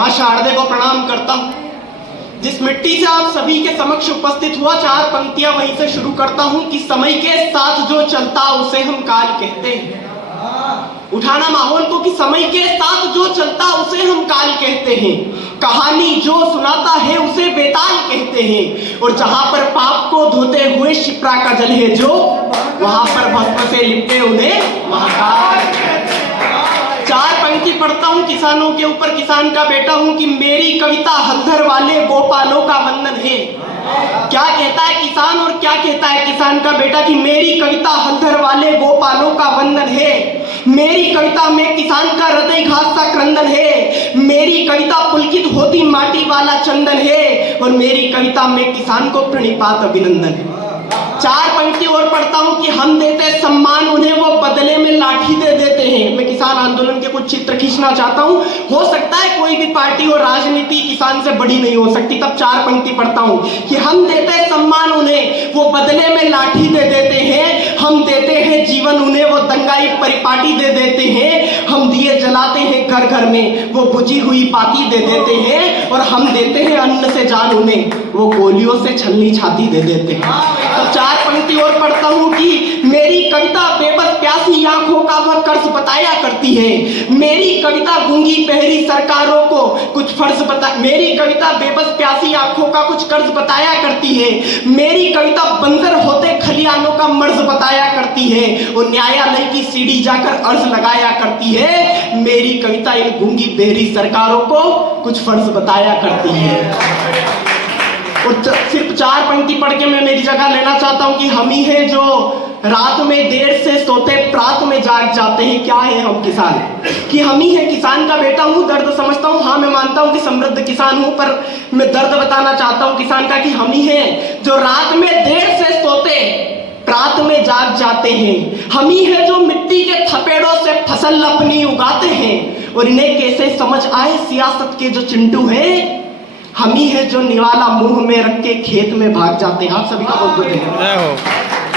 मां शारदे को प्रणाम करता हूँ। जिस मिट्टी से आप सभी के समक्ष उपस्थित हुआ, 4 पंक्तियां वहीं से शुरू करता हूँ कि समय के साथ जो चलता उसे हम काल कहते हैं। उठाना माहौल को कि समय के साथ जो चलता उसे हम काल कहते हैं। कहानी जो सुनाता है उसे बेताल कहते हैं। और जहां पर पाप को धोते हुए शिप्रा का जल है जो, वहां पर भस्म से लिपटे उन्हें महाकाल। 4 पंक्ति पढ़ता हूं किसानों के ऊपर, किसान का बेटा हूं कि मेरी कविता हलधर वाले गोपालों का वंदन है। क्या कहता है किसान और क्या कहता है किसान का बेटा कि मेरी कविता हलधर वाले गोपालों का वंदन है। मेरी कविता में किसान का हृदय घास सा क्रंदन है। मेरी कविता पुलकित होती माटी वाला चंदन है। और मेरी कविता में किसान को प्रणिपात अभिनंदन है। 4 पंक्ति और पढ़ता हूं कि हम देते सम्मान उन्हें, वो बदले में लाठी दे देते हैं। मैं किसान आंदोलन के कुछ चित्र खींचना चाहता हूं। हो सकता है कोई भी पार्टी और राजनीति किसान से बड़ी नहीं हो सकती, तब 4 पंक्ति पढ़ता हूं कि हम देते सम्मान उन्हें, वो बदले में लाठी दे देते हैं। हम देते हैं जीवन उन्हें, वो दंगाई परिपाटी दे देते हैं। हम दिए जलाते हैं घर घर में, वो बुझी हुई बाती दे देते हैं। और हम देते हैं अन्न से जान उन्हें, वो गोलियों से छलनी छाती दे देते हैं। तो 4 पंक्ति और पढ़ता हूं कि मेरी कविता बेबस प्यासी आंखों का वह कर्ज बताया करती है। मेरी कविता गूंगी पहरी सरकारों को कुछ फर्ज बता, मेरी कविता बेबस प्यासी आंखों का कुछ कर्ज बताया करती है। मेरी कविता बंजर होते खलियानों का मर्ज बताया करती है। और न्यायालय की सीढ़ी जाकर अर्ज लगाया करती है। मेरी कविता इन गूंगी बहरी सरकारों को कुछ फर्ज बताया करती है। और सिर्फ 4 पंक्ति पढ़ के मैं मेरी जगह लेना चाहता हूं कि हम ही हैं जो रात में देर से सोते प्रात में जाग जाते हैं। क्या है हम किसान, कि हम ही हैं। किसान का बेटा हूं, दर्द समझता हूं। हाँ, मैं मानता हूं कि समृद्ध किसान हूं, पर मैं दर्द बताना चाहता हूं किसान का कि हम ही हैं जो रात में देर से सोते प्रात में जाग जाते हैं। हम ही हैं जो मिट्टी के थपेड़ों से फसल अपनी उगाते हैं। और इन्हें कैसे समझ आए सियासत के जो चिंटू हैं, हम ही है जो निवाला मुंह में रख के खेत में भाग जाते हैं। आप सभी का बहुत बहुत धन्यवाद।